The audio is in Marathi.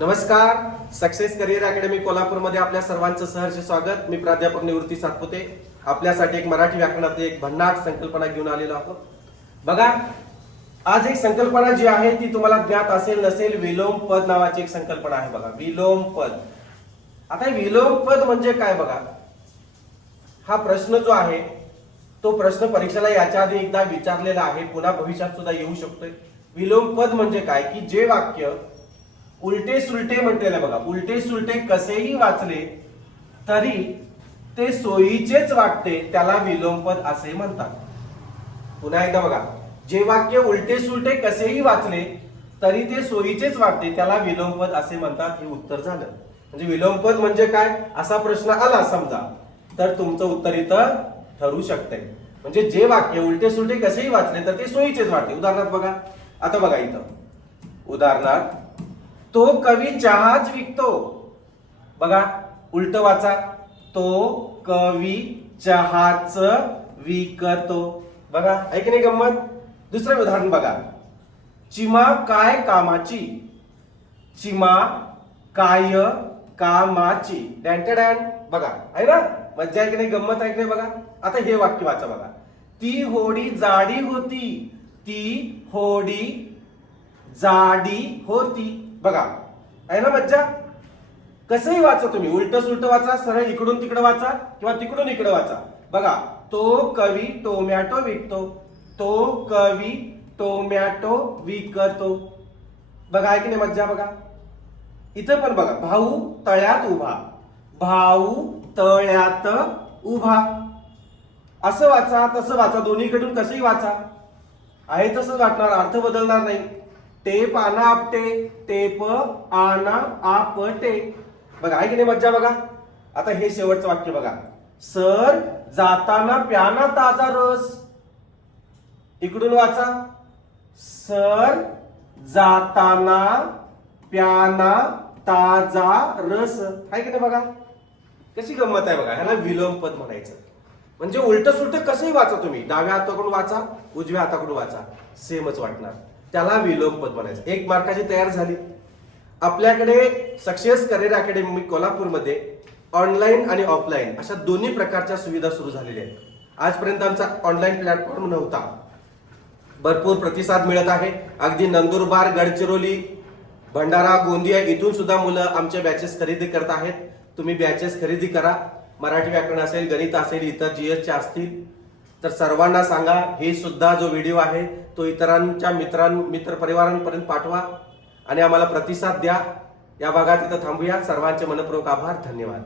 नमस्कार. सक्सेस करिअर अकॅडमी कोल्हापूरमध्ये आपल्या सर्वांचं सहर्ष स्वागत. मी प्राध्यापक निवृत्ती सातपुते. आपल्यासाठी एक मराठी व्याकरणात एक भन्नाट संकल्पना घेऊन आलेलो आहोत. बघा आज एक संकल्पना जी आहे ती तुम्हाला ज्ञात असेल नसेल विलोम पद नावाची एक संकल्पना आहे बघा. विलोम पद. आता विलोम पद म्हणजे काय बघा? हा प्रश्न जो आहे तो प्रश्न परीक्षेला याच्या आधी एकदा विचारलेला आहे. पुन्हा भविष्यात सुद्धा येऊ शकतोय. विलोम पद म्हणजे काय? की जे वाक्य उलटे सुलटे म्हटलेलं बघा. उलटे सुलटे कसेही वाचले तरी ते सोयीचेच वाटते त्याला विलोमपद असे म्हणतात. पुन्हा एकदा बघा. जे वाक्य उलटे सुलटे कसेही वाचले तरी ते सोयीचेच वाटते त्याला विलोमपद असे म्हणतात हे उत्तर झालं. म्हणजे विलोमपद म्हणजे काय? असा प्रश्न आला समजा तर तुमचं उत्तर इथं ठरू शकतंय. म्हणजे जे वाक्य उलटे सुलटे कसेही वाचले तर ते सोयीचेच वाटते. उदाहरणार्थ बघा. आता बघा इथं. उदाहरणार्थ तो कवी चहाच विकतो. बघा उलट वाचा. तो कवी चहाच विकतो. बघा ऐक नाही गंमत? दुसरं उदाहरण बघा. चिमा काय कामाची? चिमा काय कामाची? डॅन बघा आहे ना? मज्जा ऐक नाही? गंमत ऐक नाही? बघा. आता हे वाक्य वाचा बघा. ती होडी जाडी होती. ती होडी जाडी होती. बघा आहे ना मज्जा कसंही वाचा तुम्ही. उलट सुलट वाचा सरळ इकडून तिकडं वाचा किंवा तिकडून इकडं वाचा. बघा तो कवी टोमॅटो विकतो. तो कवी टोमॅटो विकतो. बघा आहे की नाही मज्जा बघा? इथं पण बघा भाऊ तळ्यात उभा. भाऊ तळ्यात उभा. असं वाचा तसं वाचा. दोन्हीकडून कसंही वाचा. आहे तसंच वाटणार अर्थ बदलणार नाही. टेप आना आपटे टेप आना आपटे बघा आहे की नाही मज्जा बघा? आता हे शेवटचं वाक्य बघा. सर जाताना प्याना ताजा रस. इकडून वाचा. सर जाताना प्याना ताजा रस. आहे की नाही बघा? कशी गंमत आहे बघा? ह्याला विलोमपद म्हणायचं. म्हणजे उलट सुलट कसंही वाचा तुम्ही. डाव्या हाताकडून वाचा उजव्या हाताकडून वाचा. सेमच वाटणार. त्याला विलोमपद म्हणायचं. एक मार्काची तयार झाली. आपल्याकडे सक्सेस करिअर अकॅडमी कोल्हापूरमध्ये ऑनलाईन आणि ऑफलाईन अशा दोन्ही प्रकारच्या सुविधा सुरू झालेल्या आहेत. आजपर्यंत आमचा ऑनलाईन प्लॅटफॉर्म नव्हता. भरपूर प्रतिसाद मिळत आहे. अगदी नंदुरबार गडचिरोली भंडारा गोंदिया इथून सुद्धा मुलं आमच्या बॅचेस खरेदी करत आहेत. तुम्ही बॅचेस खरेदी करा. मराठी व्याकरण असेल गणित असेल इतर जीएसचे असतील तर सर्वांना सांगा हे सुद्धा जो व्हिडिओ आहे तो इतरांच्या मित्रां मित्र परिवारांपर्यंत पाठवा आणि आम्हाला प्रतिसाद द्या. या भागात इथं थांबूया. सर्वांचे मनपूर्वक आभार. धन्यवाद.